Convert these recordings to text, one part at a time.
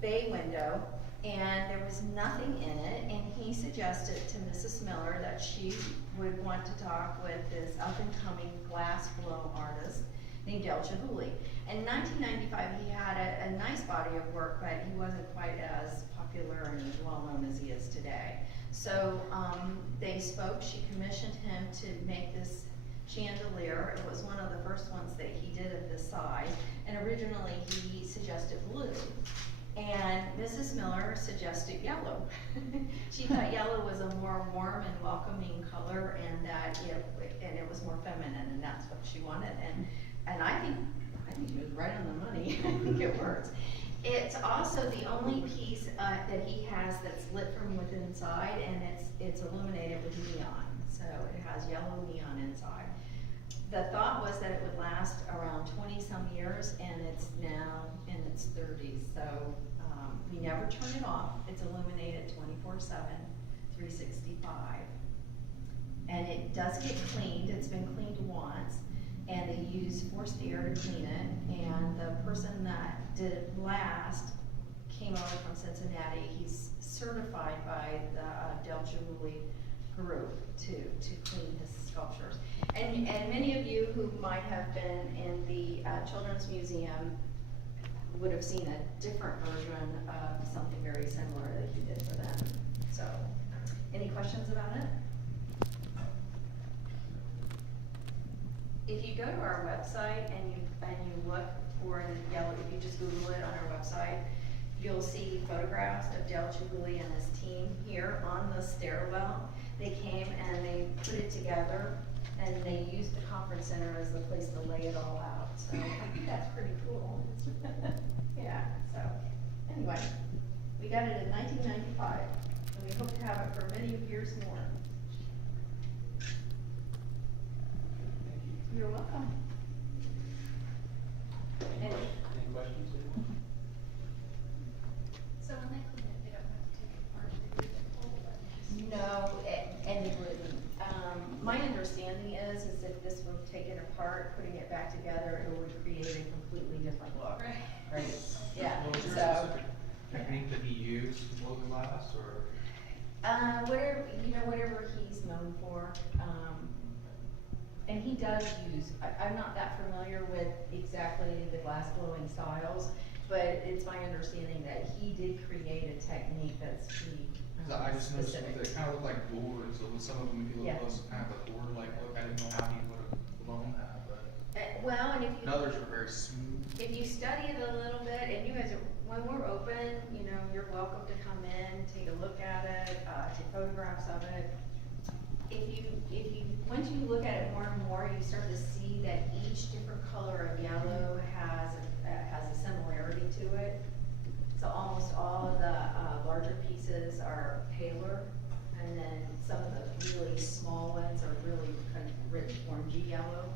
bay window, and there was nothing in it, and he suggested to Mrs. Miller that she would want to talk with this up-and-coming glass blow artist named Chihuly. In 1995, he had a nice body of work, but he wasn't quite as popular and as well-known as he is today. So they spoke. She commissioned him to make this chandelier. It was one of the first ones that he did of this size, and originally he suggested blue. And Mrs. Miller suggested yellow. She thought yellow was a more warm and welcoming color, and that it was more feminine, and that's what she wanted. And I think she was right on the money. I think it works. It's also the only piece that he has that's lit from within inside, and it's illuminated with neon. So it has yellow neon inside. The thought was that it would last around 20-some years, and it's now in its 30s. So we never turn it off. It's illuminated 24/7, 365. And it does get cleaned. It's been cleaned once, and they use forced air to clean it. And the person that did it last came over from Cincinnati. He's certified by the Chihuly group to clean his sculptures. And many of you who might have been in the Children's Museum would have seen a different version of something very similar that he did for them. So, any questions about it? If you go to our website and you look for the yellow, if you just Google it on our website, you'll see photographs of Chihuly and his team here on the stairwell. They came and they put it together, and they used the conference center as the place to lay it all out. So I think that's pretty cool. Yeah, so anyway, we got it in 1995, and we hope to have it for many years more. You're welcome. Any questions? So when they clean it, they don't have to take it apart to do the whole. No, and they wouldn't. My understanding is if this were taken apart, putting it back together, it would create a completely different look. Right. Right? Yeah. Well, is there a specific technique that he used to blow the glass, or? Whatever he's known for. And he does use, I'm not that familiar with exactly the glass blowing styles, but it's my understanding that he did create a technique that's pretty I just noticed specific. that it kind of looked like doors, so with some of them, if you look Yeah. close, kind of a door-like look. I didn't know how he would have blown that, but Well, and if you. others were very smooth. If you study it a little bit, and you guys are, when we're open, you're welcome to come in, take a look at it, take photographs of it. Once you look at it more and more, you start to see that each different color of yellow has a similarity to it. So almost all of the larger pieces are paler, and then some of the really small ones are really kind of rich orangey yellow.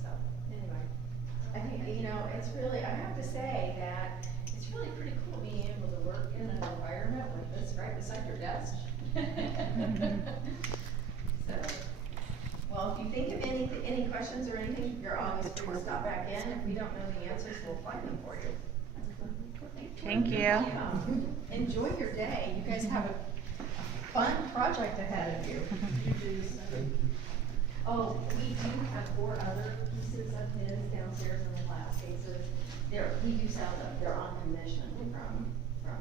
So, anyway, I think, it's really, I have to say that it's really pretty cool being able to work in an environment like this right beside your desk. So, well, if you think of any questions or anything, you're always free to stop back in. If we don't know the answers, we'll find them for you. Thank you. Yeah. Enjoy your day. You guys have a fun project ahead of you. Oh, we do have 4 other pieces of his downstairs in the glass cases. We do sell them. They're on commission from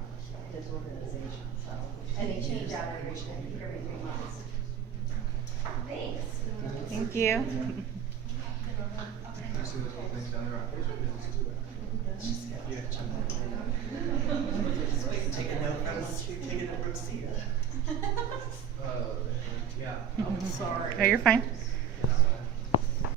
his organization. So, and they change out every 3 months. Thanks. Thank you. I see those little things down there. Yeah. Take a note from Sia. Yeah. I'm sorry. Oh, you're fine.